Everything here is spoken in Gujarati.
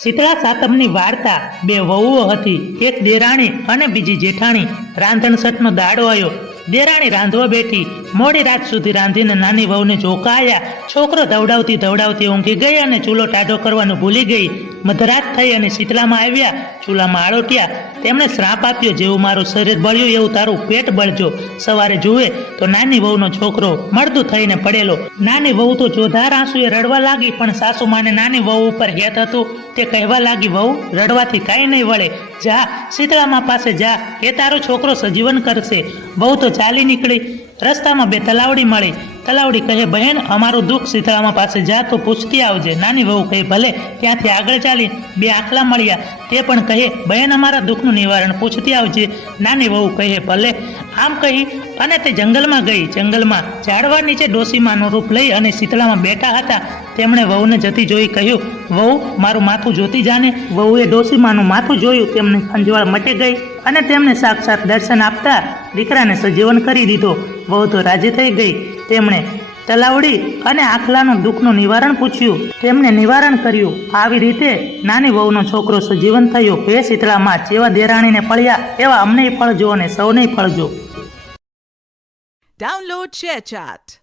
શીતળા સાતમની વાર્તા બે વહુઓ હતી, એક દેરાણી અને બીજી જેઠાણી. રાંધણસઠનો દાડો આવ્યો. દેરાણી રાંધવા બેઠી. મોડી રાત સુધી રાંધીને નાની વહુને જોકાયા. છોકરો ધવડાવતી ધવડાવતી ઊંઘી ગઈ અને ચૂલો ટાઢો કરવાનું ભૂલી ગઈ. મધરાત થઈ અને શીતળામાં આવ્યા. ચૂલામાં આળોટ્યા. તેમણે શ્રાપ આપ્યો, જેવું મારું શરીર બળ્યું એવું તારું પેટ બળજો. સવારે જુએ તો નાની વહુનો છોકરો મળદું થઈને પડેલો. નાની વહુ તો જોધાર આંસુએ રડવા લાગી, પણ સાસુમાને નાની વહુ ઉપર હેત હતું. તે કહેવા લાગી, વહુ રડવાથી કાંઈ નહીં વળે, જા શીતળામાં પાસે જા, એ તારો છોકરો સજીવન કરશે. વહુ તો ચાલી નીકળી. રસ્તામાં બે તલાવડી મળી. તલાવડી કહે, બહેન અમારું દુઃખ શીતળામાં પાસે જા તો પૂછતી આવજે. નાની વહુ કહે, ભલે. ત્યાંથી આગળ ચાલી બે આખલા મળ્યા. તે પણ કહે, બહેન અમારા દુઃખનું નિવારણ પૂછતી આવજે. નાની વહુ કહે, ભલે. આમ કહી અને તે જંગલમાં ગઈ. જંગલમાં ઝાડવા નીચે ડોસીમાનું રૂપ લઈ અને શીતળામાં બેઠા હતા. તેમણે વહુને જતી જોઈ કહ્યું, વહુ મારું માથું જોતી જાને. વહુએ ડોસીમાનું માથું જોયું. તેમને ખંજવાળ મટી ગઈ અને તેમને સાક્ષાત દર્શન આપતા દીકરાને સજીવન કરી દીધો. વહુ તો રાજી થઈ ગઈ. તેમણે તલાવડી અને આખલાનું દુઃખનું નિવારણ પૂછ્યું. તેમણે નિવારણ કર્યું. આવી રીતે નાની વહુનો છોકરો સજીવન થયો. હે શીતળામાં, જેવા દેરાણીને ફળ્યા એવા અમને ફળજો અને સૌને ફળજો. Download ShareChat.